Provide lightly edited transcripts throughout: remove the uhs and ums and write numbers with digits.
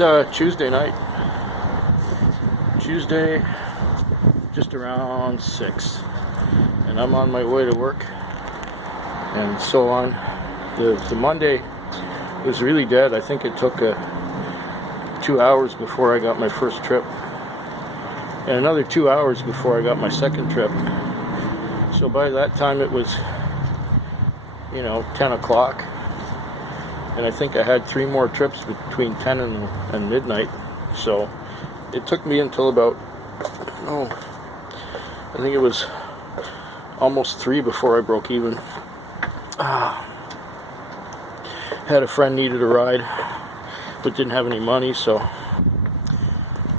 It's Tuesday night. Tuesday, just around 6. And I'm on my way to work. And so on. The Monday was really dead. I think it took 2 hours before I got my first trip. And another 2 hours before I got my second trip. So by that time it was, 10 o'clock. And I think I had 3 more trips between 10 and midnight. So it took me until about, I think it was almost 3 before I broke even. Had a friend needed a ride, but didn't have any money, so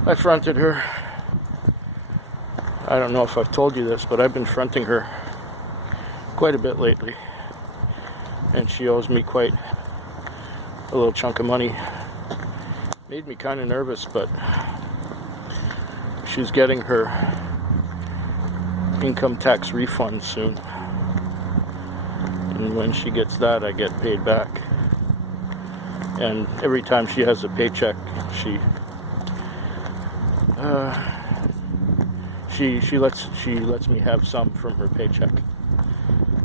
I fronted her. I don't know if I've told you this, but I've been fronting her quite a bit lately. And she owes me quite a little chunk of money. Made me kind of nervous, but she's getting her income tax refund soon. And when she gets that, I get paid back. And every time she has a paycheck, she lets me have some from her paycheck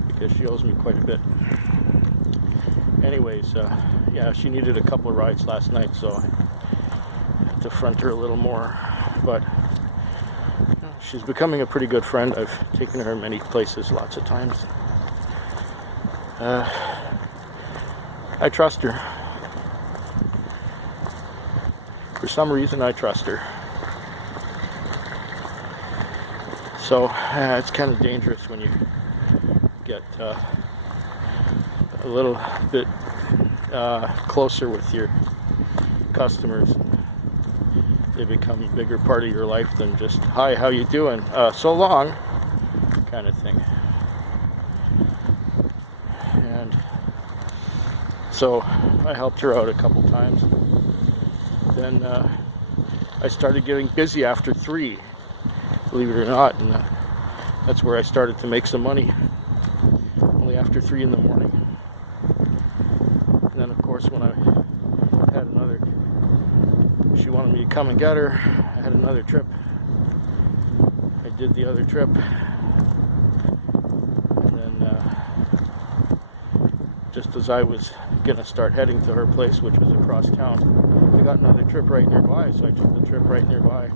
because she owes me quite a bit. Anyways, yeah, she needed a couple of rides last night, so I had to front her a little more. But she's becoming a pretty good friend. I've taken her many places, lots of times. I trust her. For some reason, I trust her. So it's kind of dangerous when you get a little bit closer with your customers. They become a bigger part of your life than just, hi, how you doing? So long, kind of thing. And so I helped her out a couple times. Then I started getting busy after 3, believe it or not, and that's where I started to make some money. Only after 3 in the morning. And then of course when I had she wanted me to come and get her, I had another trip. I did the other trip. And then just as I was gonna start heading to her place, which was across town, I got another trip right nearby, so I took the trip right nearby.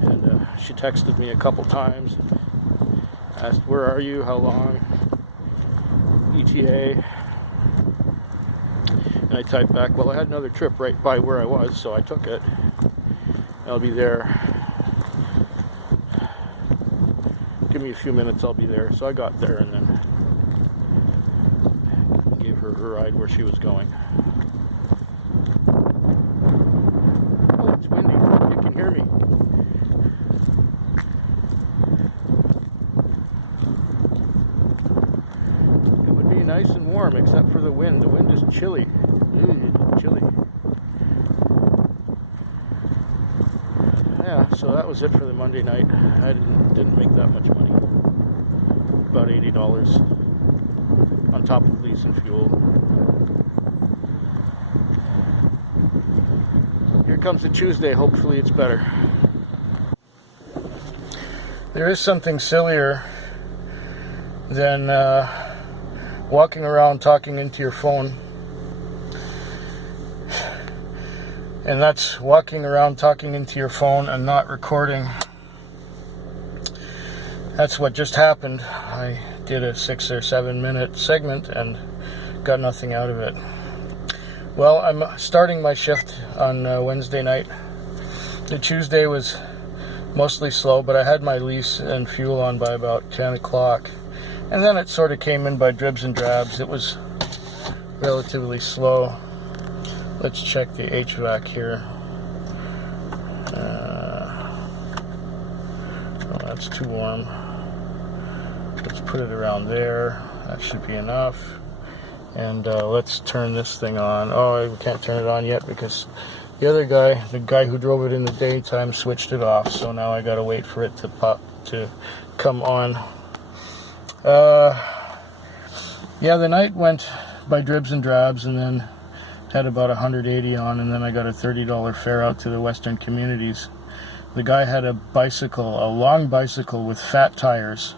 And she texted me a couple times, asked, where are you, how long, ETA. And I typed back, well, I had another trip right by where I was, so I took it. I'll be there. Give me a few minutes, I'll be there. So I got there and then gave her her ride where she was going. Oh, it's windy. You can hear me. It would be nice and warm except for the wind. The wind is chilly. Chilly. Yeah, so that was it for the Monday night. I didn't make that much money. About $80 on top of lease and fuel. Here comes the Tuesday. Hopefully it's better. There is something sillier than walking around talking into your phone. And that's walking around talking into your phone and not recording. That's what just happened. I did a 6 or 7 minute segment and got nothing out of it. Well, I'm starting my shift on Wednesday night. The Tuesday was mostly slow, but I had my lease and fuel on by about 10 o'clock. And then it sort of came in by dribs and drabs. It was relatively slow. Let's check the HVAC here. Oh, that's too warm. Let's put it around there. That should be enough. And let's turn this thing on. Oh, we can't turn it on yet because the other guy, the guy who drove it in the daytime, switched it off. So now I gotta wait for it to come on. Yeah, the night went by dribs and drabs, and then had about 180 on, and then I got a $30 fare out to the Western Communities. The guy had a bicycle, a long bicycle with fat tires,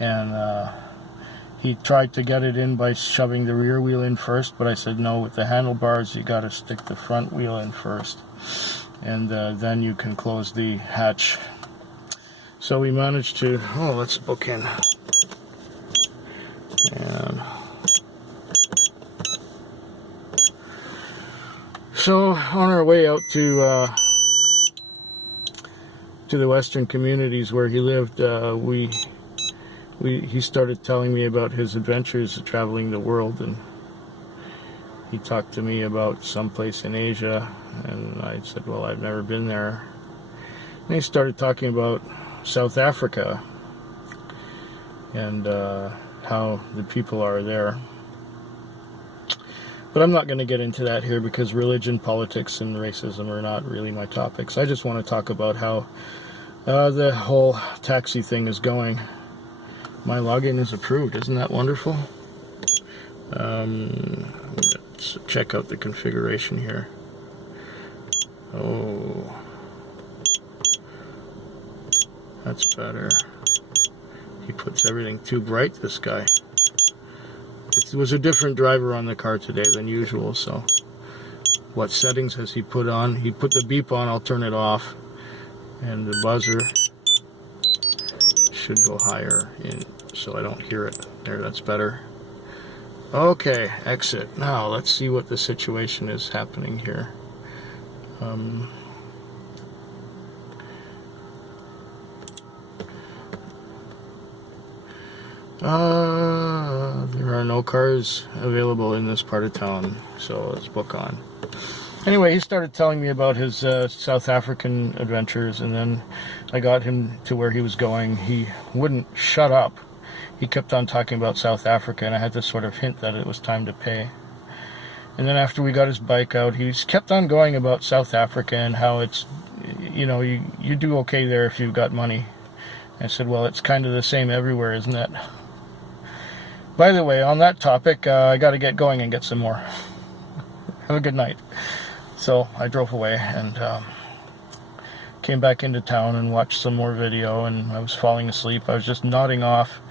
and he tried to get it in by shoving the rear wheel in first, but I said no, with the handlebars you got to stick the front wheel in first, and then you can close the hatch. So we managed to, let's book in. And so on our way out to the Western Communities where he lived, he started telling me about his adventures traveling the world, and he talked to me about someplace in Asia, and I said, well, I've never been there. And he started talking about South Africa and how the people are there. But I'm not going to get into that here because religion, politics, and racism are not really my topics. I just want to talk about how the whole taxi thing is going. My login is approved. Isn't that wonderful? Let's check out the configuration here. Oh, that's better. He puts everything too bright, this guy. It was a different driver on the car today than usual, so what settings has he put on? He put the beep on, I'll turn it off, and the buzzer should go higher in so I don't hear it. There, that's better. Okay, exit. Now let's see what the situation is happening here. There are no cars available in this part of town, so let's book on. Anyway, he started telling me about his South African adventures, and then I got him to where he was going. He wouldn't shut up. He kept on talking about South Africa, and I had to sort of hint that it was time to pay. And then after we got his bike out, he kept on going about South Africa and how it's, you do okay there if you've got money. I said, well, it's kind of the same everywhere, isn't it? By the way, on that topic, I got to get going and get some more. Have a good night. So I drove away and came back into town and watched some more video, and I was falling asleep. I was just nodding off,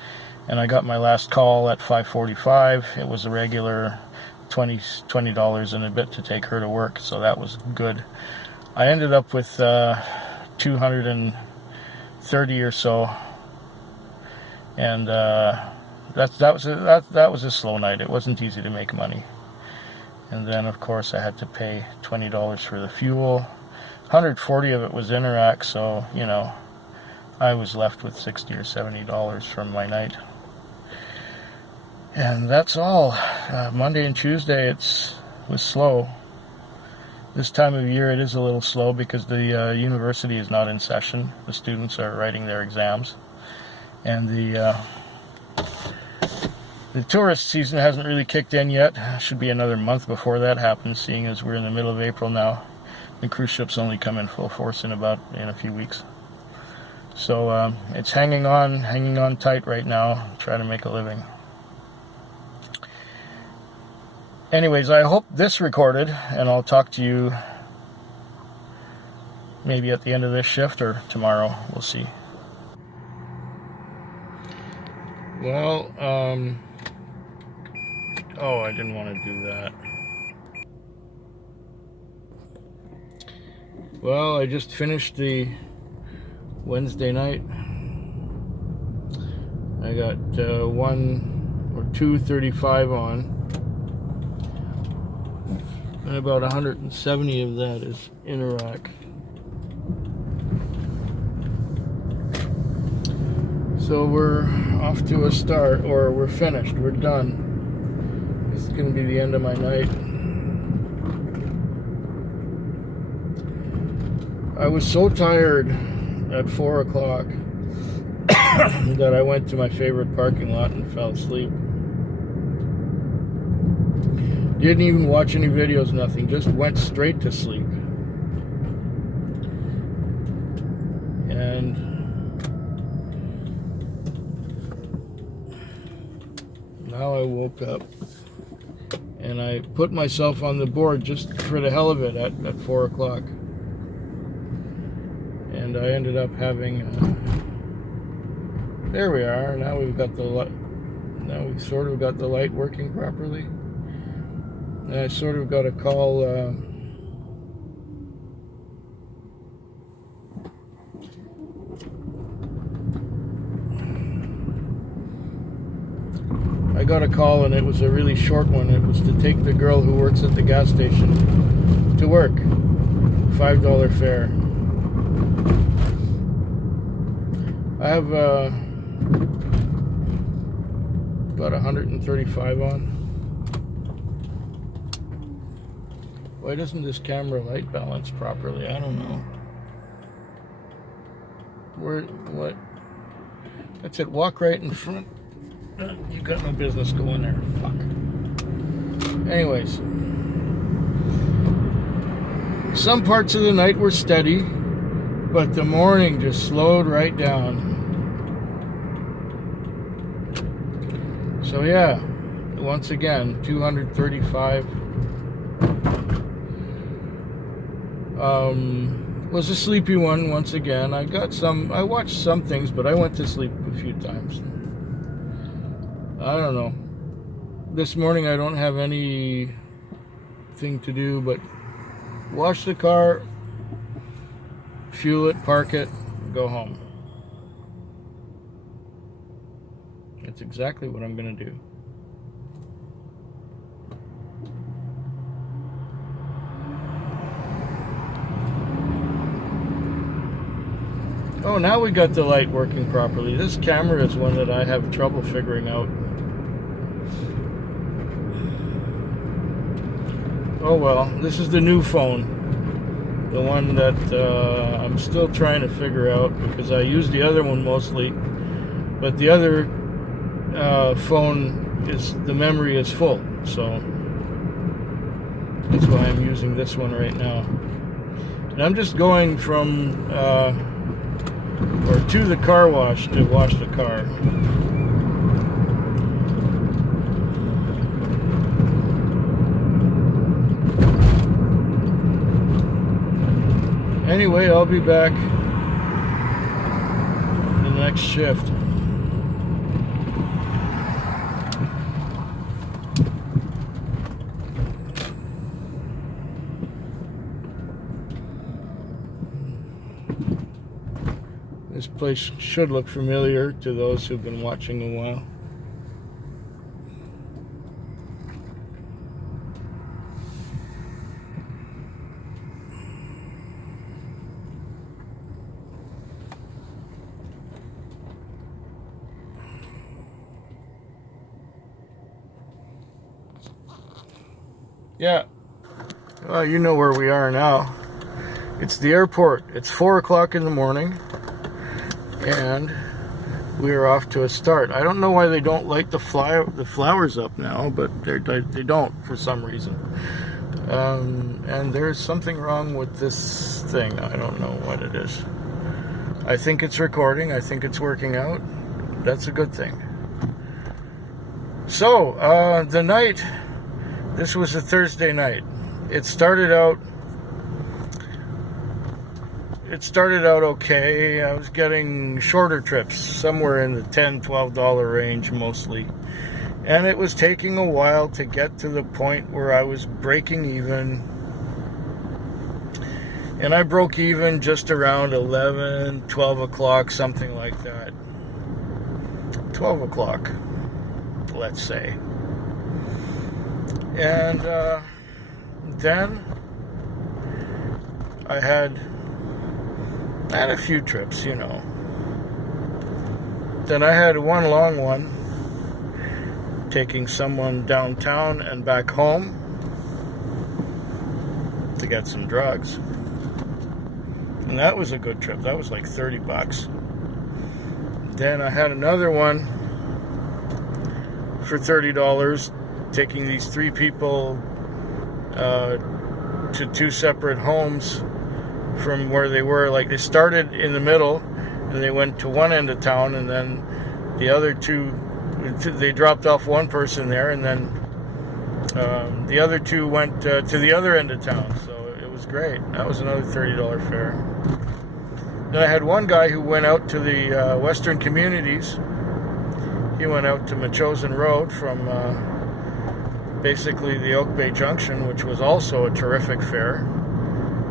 and I got my last call at 5:45. It was a regular $20 and a bit to take her to work, so that was good. I ended up with 230 or so, and that was a slow night. It wasn't easy to make money. And then of course I had to pay $20 for the fuel. 140 of it was Interac, so I was left with $60 or $70 from my night. And that's all. Monday and Tuesday was slow. This time of year it is a little slow because the university is not in session. The students are writing their exams, and the tourist season hasn't really kicked in yet. Should be another month before that happens, seeing as we're in the middle of April now. The cruise ships only come in full force in a few weeks. So it's hanging on tight right now, trying to make a living. Anyways, I hope this recorded, and I'll talk to you maybe at the end of this shift or tomorrow. We'll see. Well, I didn't want to do that. Well, I just finished the Wednesday night. I got 235 on, and about 170 of that is Interac. So we're off to a start, or we're finished, we're done. This is going to be the end of my night. I was so tired at 4 o'clock that I went to my favorite parking lot and fell asleep. Didn't even watch any videos, nothing, just went straight to sleep. And now I woke up And I put myself on the board just for the hell of it at 4 o'clock. And I ended up having, there we are. Now we've got the light. Now we've sort of got the light working properly. And I sort of got a call. I got a call, and it was a really short one. It was to take the girl who works at the gas station to work. $5 fare. I have about 135 on. Why doesn't this camera light balance properly? I don't know. What? That's it. Walk right in front. You got no business going there. Fuck. Anyways, some parts of the night were steady, but the morning just slowed right down. So yeah, once again, 235. Was a sleepy one once again. I watched some things, but I went to sleep a few times. I don't know. This morning I don't have anything to do but wash the car, fuel it, park it, go home. That's exactly what I'm going to do. Oh, now we got the light working properly. This camera is one that I have trouble figuring out. Oh well, this is the new phone. The one that I'm still trying to figure out because I use the other one mostly. But the other phone, the memory is full. So that's why I'm using this one right now. And I'm just going from... or to the car wash to wash the car. Anyway, I'll be back in the next shift. This place should look familiar to those who've been watching a while. Yeah, well, you know where we are now. It's the airport. It's 4 o'clock in the morning. And we are off to a start. I don't know why they don't light the flowers up now, but they don't for some reason. And there's something wrong with this thing. I don't know what it is. I think it's recording. I think it's working out. That's a good thing. So, the night, this was a Thursday night. It started out okay. I was getting shorter trips, somewhere in the $10, $12 range mostly. And it was taking a while to get to the point where I was breaking even. And I broke even just around 11, 12 o'clock, something like that. 12 o'clock, let's say. And then I had a few trips, you know. Then I had one long one, taking someone downtown and back home to get some drugs. And that was a good trip. That was like $30. Then I had another one for $30, taking these 3 people to 2 separate homes from where they were. Like, they started in the middle and they went to one end of town, and then the other 2, they dropped off one person there, and then The other two went to the other end of town, so it was great. That was another $30 fare. Then I had one guy who went out to the Western Communities. He went out to Metchosin Road from basically the Oak Bay Junction, which was also a terrific fare.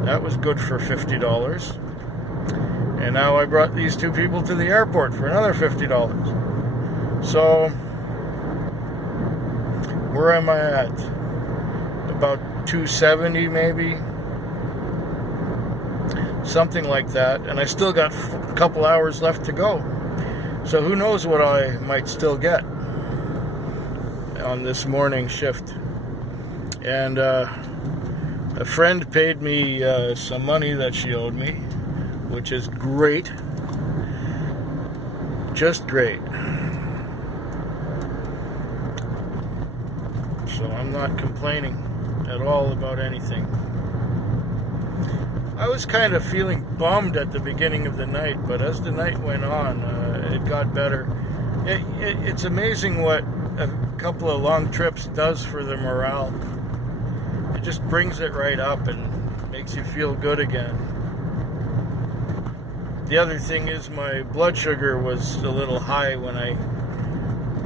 That was good for $50. And now I brought these two people to the airport for another $50. So, where am I at? About 270 maybe? Something like that. And I still got a couple hours left to go. So who knows what I might still get on this morning shift. And a friend paid me some money that she owed me, which is great. Just great. So I'm not complaining at all about anything. I was kind of feeling bummed at the beginning of the night, but as the night went on, it got better. It's amazing what a couple of long trips does for the morale. It just brings it right up and makes you feel good again. The other thing is my blood sugar was a little high when I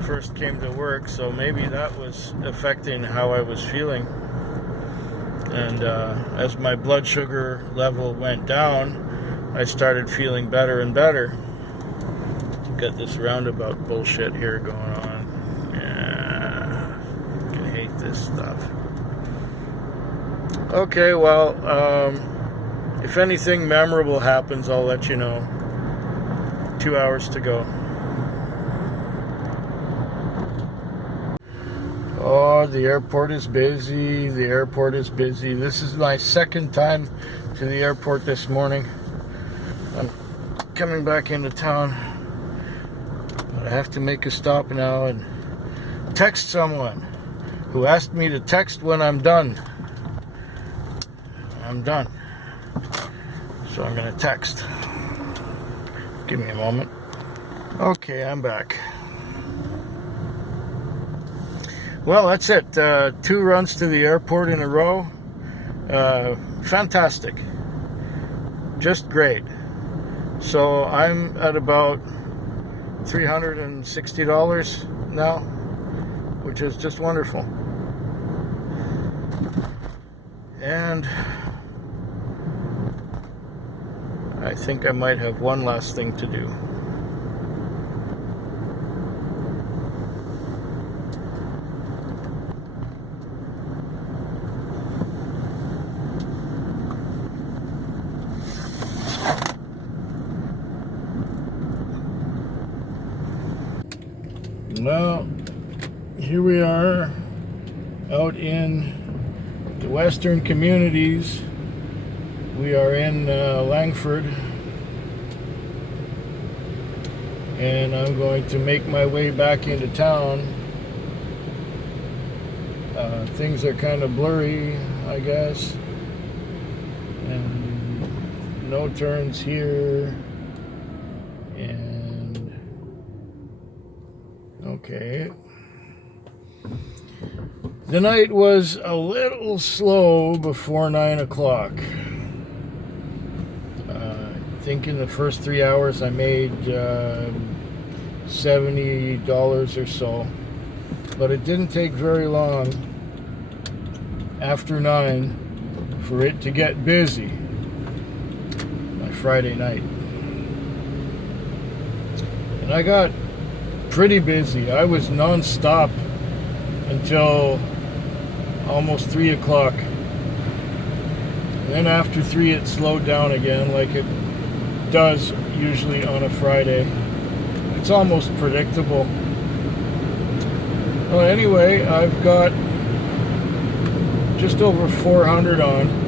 first came to work, so maybe that was affecting how I was feeling. And as my blood sugar level went down, I started feeling better and better. Got this roundabout bullshit here going on. Yeah, I hate this stuff. Okay, well, if anything memorable happens, I'll let you know. 2 hours to go. Oh, the airport is busy. The airport is busy. This is my second time to the airport this morning. I'm coming back into town. But I have to make a stop now and text someone who asked me to text when I'm done. I'm done. So I'm going to text. Give me a moment. Okay, I'm back. Well, that's it. 2 runs to the airport in a row. Fantastic. Just great. So I'm at about $360 now, which is just wonderful. And I think I might have one last thing to do. Well, here we are out in the Western Communities. We are in Langford, and I'm going to make my way back into town. Things are kind of blurry, I guess, and no turns here, and okay. The night was a little slow before 9 o'clock. I think in the first 3 hours I made $70 or so. But it didn't take very long after 9 for it to get busy by Friday night. And I got pretty busy. I was non-stop until almost 3 o'clock. And then after 3 it slowed down again like it does usually on a Friday. It's almost predictable. Well, anyway, I've got just over 400 on.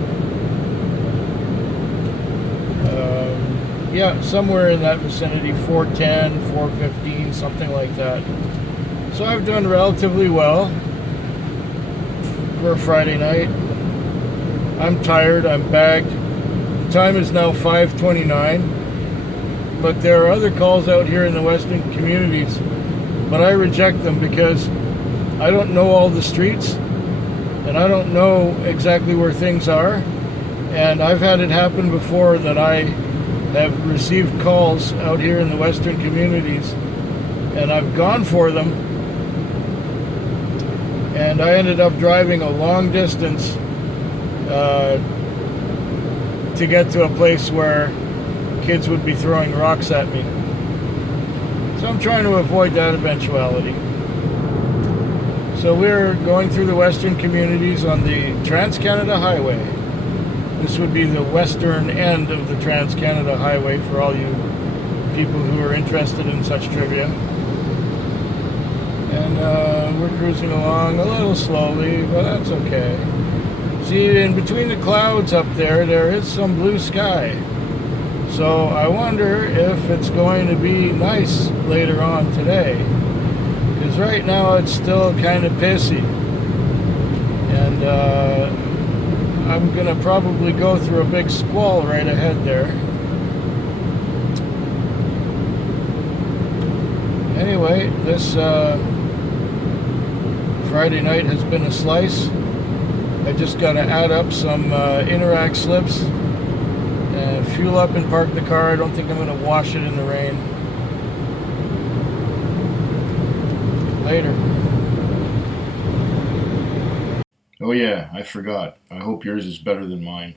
Yeah, somewhere in that vicinity, 410, 415, something like that. So I've done relatively well for a Friday night. I'm tired, I'm bagged. The time is now 5:29, but there are other calls out here in the Western Communities, but I reject them because I don't know all the streets, and I don't know exactly where things are. And I've had it happen before that I have received calls out here in the Western communities, and I've gone for them, and I ended up driving a long distance to get to a place where kids would be throwing rocks at me. So I'm trying to avoid that eventuality. So we're going through the Western communities on the Trans-Canada Highway. This would be the western end of the Trans-Canada Highway for all you people who are interested in such trivia. And we're cruising along a little slowly, but that's okay. See, in between the clouds up there is some blue sky. So I wonder if it's going to be nice later on today. Because right now it's still kind of pissy. And I'm going to probably go through a big squall right ahead there. Anyway, this Friday night has been a slice. I just got to add up some Interac slips, fuel up and park the car. I don't think I'm going to wash it in the rain. Later. Oh yeah, I forgot. I hope yours is better than mine.